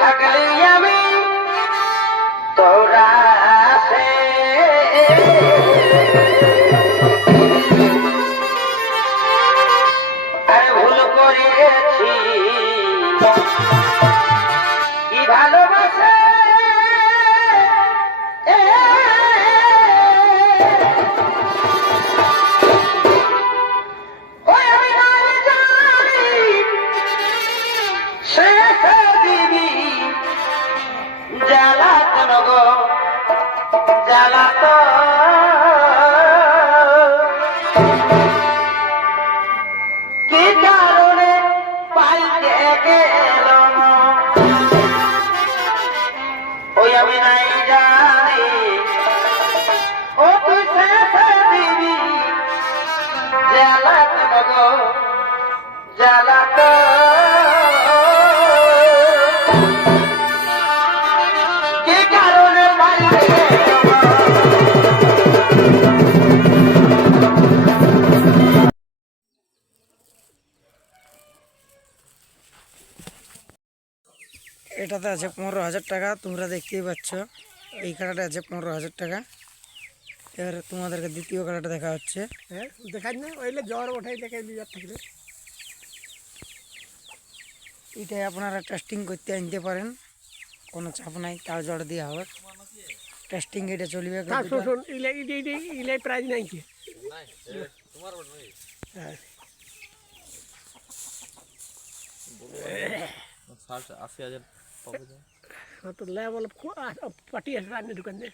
থাকলে আমি তোরা আরে ভুল করেছি কি ভালোবাসে জ্বালাতন গো জ্বালাত কি কারণে পাইতে গেলাম ওই আমি নাই জানি ও তুই দিবি জ্বালাতন গো জ্বালাত এটাতে আছে 15,000 টাকা, তোমরা দেখতেই পাচ্ছ। এই কাটাটা আছে 15,000 টাকা। এবার তোমাদেরকে দ্বিতীয় কাটাটা দেখা হচ্ছে। হ্যাঁ দেখাই না ওইলে জ্বর ওঠাই লেগে লিজার থাকলে এটাই আপনারা টেস্টিং করতে আনতে পারেন, কোনো চাপ নাই, তার জড় দেওয়া হবে। টেস্টিং এটা চলবে। শুন ইলে প্রাইজ নাই কি হ্যাঁ 80,000 পাবো। তো লেভেল পার্টি আছে রান্নার দোকানে।